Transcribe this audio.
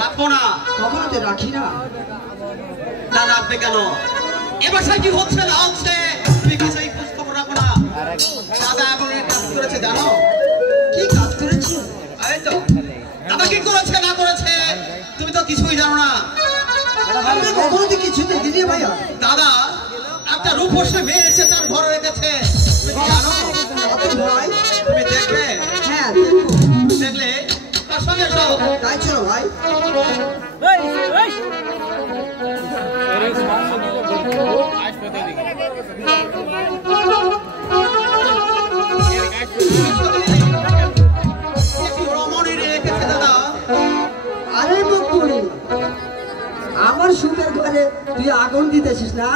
রাখবো না, কখনো তো রাখি না। না রাখবে কেন? এ বাসায় কি হচ্ছে না হচ্ছে তুমি কিছুই খোঁজ খবর রাখো না। দাদা এখন কাজ করেছে জানো? কি কাজ করেছে? এই তো দাদা কি করেছে না করেছে তুমি তো কিছুই জানো না। আমি কখনো তো কিছু দেখিনি ভাইয়া। দাদা একটা রূপসী মেয়ে এসে তার ঘরে রেখেছে তুমি জানো? ভাই তুমি দেখবে? হ্যাঁ দেখলে তার সঙ্গে এসো। তাই চলো ভাই। আরে বকুড়ি, আমার সুখের ঘরে তুই আগুন দিতেছিস না?